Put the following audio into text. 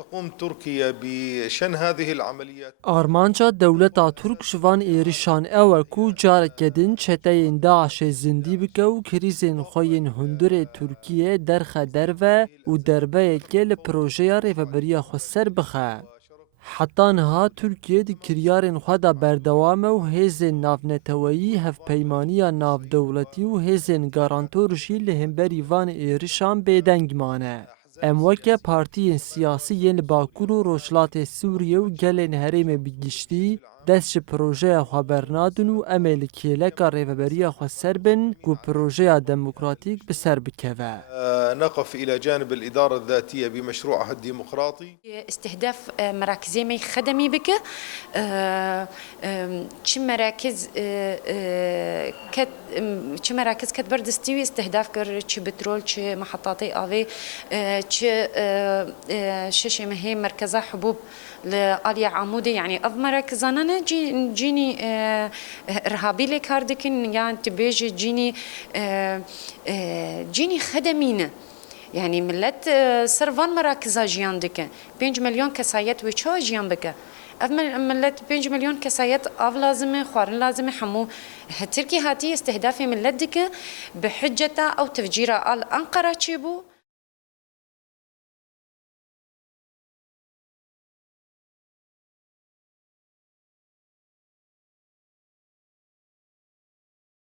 تقوم تركيا بشن هذه العمليات؟ آرمانجا دولتا ترک جوان ایریشان اوه کو جارکدین چتین داعش زندی بکه و کریزین خوین هندور ترکیه درخه دروه و دربه گل پروژه ریفبریا خسر بخه. حتی نها ترکیه دی کریارین خدا بردوامه و هیزین نافنتوایی هف پیمانی ناف دولتی و هیزین گارانتور جیل همبری وان ایریشان بیدنگ مانه. ام وکه پارتیین سیاسی ین باکور و روشلات سوریه و گلین هریم بگیشتی دست پروژه خبرنادن و امل کیلک ریفبریا خو سربن گو پروژه دموکراتیک بسر بکوه. نقف إلى جانب الإدارة الذاتية بمشروعها الديمقراطي. استهداف مراكزي خدمي بك چه مراكز كت بردستيوي استهداف كر چه بترول چه محطاتي آوي چه شش مهي مركزة حبوب لآلية عمودي يعني أف مراكزانا جيني إرهابي لي كاردكن يعني تبيجي جيني خدمينه يعني ملت سرفان مراكزها جيان دكه 5 مليون كسايت ويشو جيان بكه اف ملت 5 مليون كسايت اف لازمه خوارن لازمه حمو تركي هاتي استهداف ملت دكه بحجته او تفجيره الانقره تشيبو